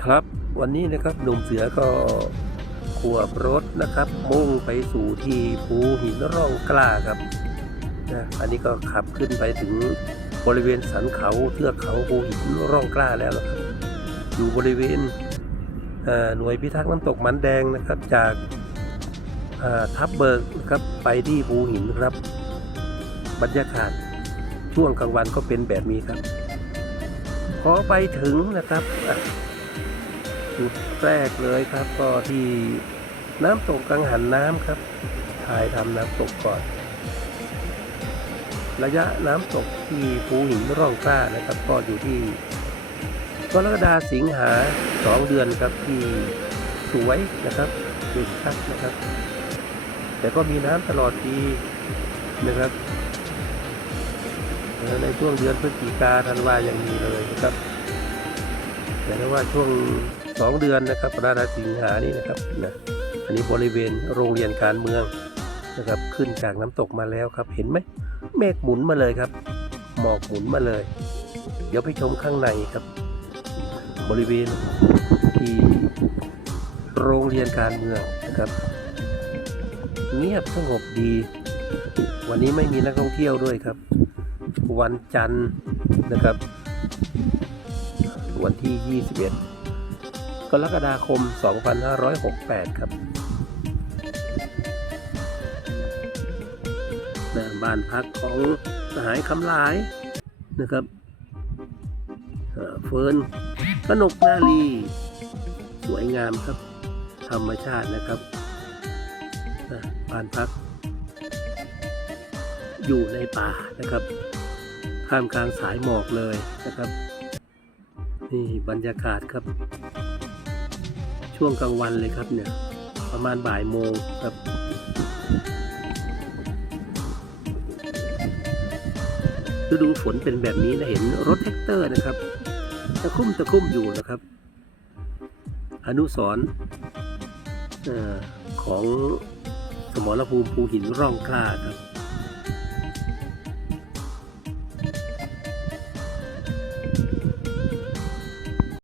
ครับวันนี้นะครับหนุ่มเสือก็ขวบรถนะครับ มุ่งไปสู่ที่ภูหินร่องกล้าครับนะอันนี้ก็ขับขึ้นไปถึงบริเวณสันเขาเทือกเขาภูหินร่องกล้าแล้วครับอยู่บริเวณหน่วยพิทักษ์น้ำตกมันแดงนะครับจากทับเบิกนะครับไปที่ภูหินครับ บรรยากาศช่วงกลางวันก็เป็นแบบนี้ครับ พอไปถึงนะครับ จุดแรกเลยครับ ก็ที่น้ำตกกังหันน้ำครับ ถ่ายทำน้ำตกก่อน ระยะน้ำตกที่ภูหินร่องกล้านะครับ ก็อยู่ที่กรกฎาสิงหาสองเดือนครับที่สวยนะครับเด่นชัดนะครับ แต่ก็มีน้ำตลอดปีนะครับในช่วงเดือนพฤศจิกาธันวายังมีเลยนะครับแต่ว่าช่วง สองเดือนนะครับรกฎาสิงหานี่นะครับนะอันนี้บริเวณโรงเรียนการเมืองนะครับขึ้นจากน้ำตกมาแล้วครับ เห็นไหมเมฆหมุนมาเลยครับ หมอกหมุนมาเลย เดี๋ยวไปชมข้างในครับ บริเวณที่โรงเรียนการเมืองนะครับ เงียบสงบดี วันนี้ไม่มีนักท่องเที่ยวด้วยครับ วันจันทร์นะครับ วันที่ 21 กรกฎาคม 2568 ครับนะบ้านพักของสหายคำหลายนะครับเฟิร์นกนกนาลีสวยงามครับ ธรรมชาตินะครับนะบ้านพัก อยู่ในป่านะครับท่ามกลางสายหมอกเลยนะครับ นี่บรรยากาศครับ ช่วงกลางวันเลยครับเนี่ย ประมาณบ่ายโมงครับฤดูฝนเป็นแบบนี้นะเห็นรถแท็กเตอร์นะครับ ตะคุ่มตะคุ่มอยู่นะครับ อนุสรออของสมรภูมิภูหินร่องกล้าครับ